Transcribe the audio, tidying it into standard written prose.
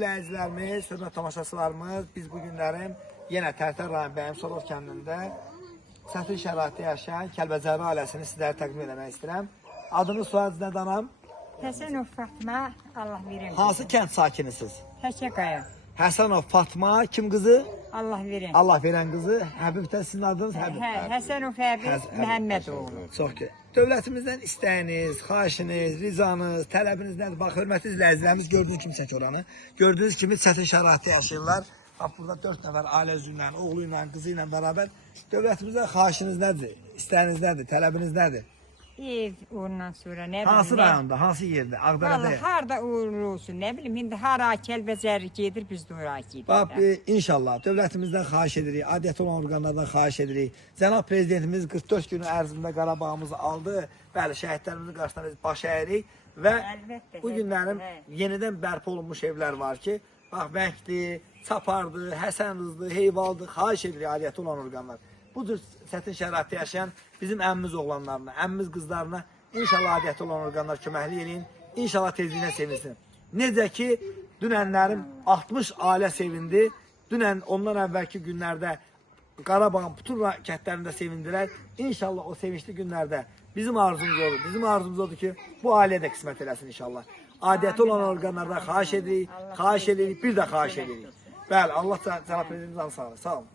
İzləyicilərimiz, hörmətli tamaşaçılarımız, biz bu günlərim yenə Tərtər rayon Bəyimsolov kəndində çətin şəraitdə yaşayan Kəlbəcərli ailəsini sizlərə təqdim etmək istəyirəm. Adınız, soyadınız nədir anam? Həsənov Fatma, Allah verin. Hansı kənd sakinisiniz? Həşəqaya, Həsənov Fatma, kim qızı? Allah verin. Allah verən qızı. Həbibdən sizin adınız Həbib. Həsənov Həbib Məhəmmədoğlu. Çox ki. Dövlətimizdən istəyiniz, xahişiniz, rizanız, tələbiniz nədir? Bax, hörmətli izləyicilərimiz gördüyünüz kimi çək oranı. Gördüyünüz kimi çətin şəraitdə yaşayırlar. Bax, burada 4 nəfər ailə üzvüylə, oğlu ilə, qızı ilə bərabər. Dövlətimizdən xahişiniz nədir? İstəyiniz nədir? Tələbiniz nədir? Ev ondan sonra nə bilim. Hansı rayonda, hansı yerdə? Ağdərədə? Vallahi harda uğurlu olsun, nə bilim. İndi hara Kəlbəcər gedir, biz də oraya gedirik. Bax, inşallah dövlətimizdən xahiş edirik, adiyyəti olan orqanlardan xahiş edirik. Cənab Prezidentimiz 44 günün ərzində Qarabağımızı aldı. Bəli, şəhidlərimizin qarşısında biz baş əyirik və Əlbəttə, bu günlərim hə. yenidən bərpa olunmuş evlər var ki, bax, Vəngdi, Çapardı, Həsənrızdı, Heyvaldı, xahiş edirik adiyyəti olan orqanlar. Bu cür çətin şəraitdə yaşayan bizim əmmimiz oğlanlarına, əmmimiz qızlarına inşallah adiyyəti olan orqanlar köməkli eləyin. İnşallah tezliyinə sevinsin. Necə ki, dünənlərim 60 ailə sevindi. Dünən ondan əvvəlki günlərdə Qarabağın bütün kəndlərində sevindilər. İnşallah o sevinçli günlərdə bizim arzumuz olur. Bizim arzumuz odur ki, bu ailəyə də qismət eləsin inşallah. Adiyyəti olan orqanlardan xahiş edirik, bir də xahiş edirik. Bəli, Allah cənab prezidentimizdən sağ olun. Sağ olun.